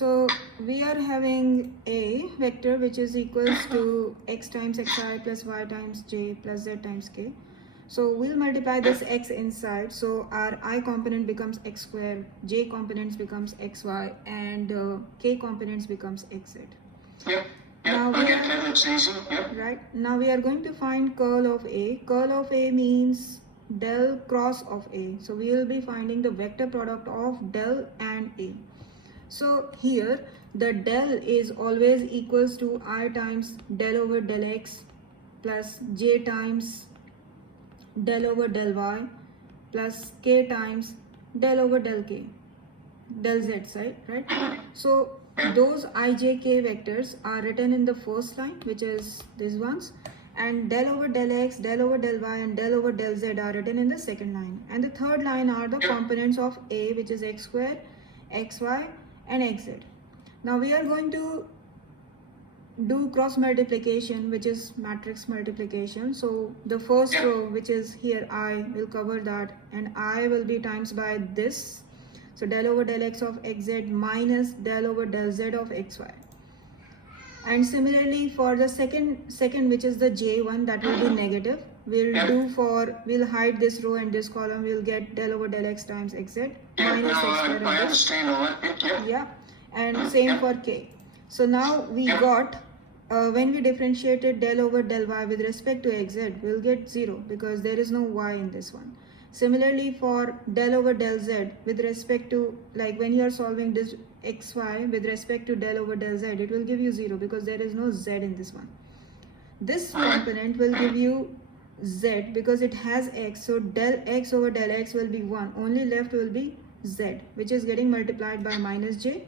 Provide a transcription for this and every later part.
So we are having a vector which is equals to x times xi plus y times j plus z times k. So we'll multiply this x inside. So our I component becomes x square, j components becomes xy, and k components becomes xz. Yep. Now we Okay, are, that looks easy. Yep. right, now we are going to find curl of A. Curl of A means del cross of A. So we will be finding the vector product of del and A. So here the del is always equals to I times del over del x plus j times del over del y plus k times del over del k, del z side, right? So those ijk vectors are written in the first line, which is these ones, and del over del x, del over del y, and del over del z are written in the second line, and the third line are the components of A, which is x square, xy, and xz. Now we are going to do cross multiplication, which is matrix multiplication. So the first row, which is here I, will cover that, and I will be times by this. So del over del x of xz minus del over del z of xy. And similarly for the second which is the j one, that will be negative. We'll hide this row and this column. We'll get del over del x times xz minus x square. I understand all that. Yep. Yeah, and same for k. So now we got when we differentiated del over del y with respect to xz, we'll get 0 because there is no y in this one. Similarly for del over del z with respect to, like when you are solving this xy with respect to del over del z, it will give you 0 because there is no z in this one. This component will give you z because it has x, so del x over del x will be 1. Only left will be z, which is getting multiplied by minus j.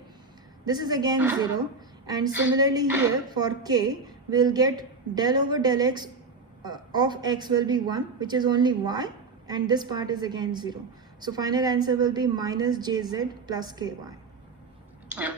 This is again 0. And similarly here for k, we'll get del over del x of x will be 1, which is only y, and this part is again 0. So final answer will be minus jz plus ky. Yep.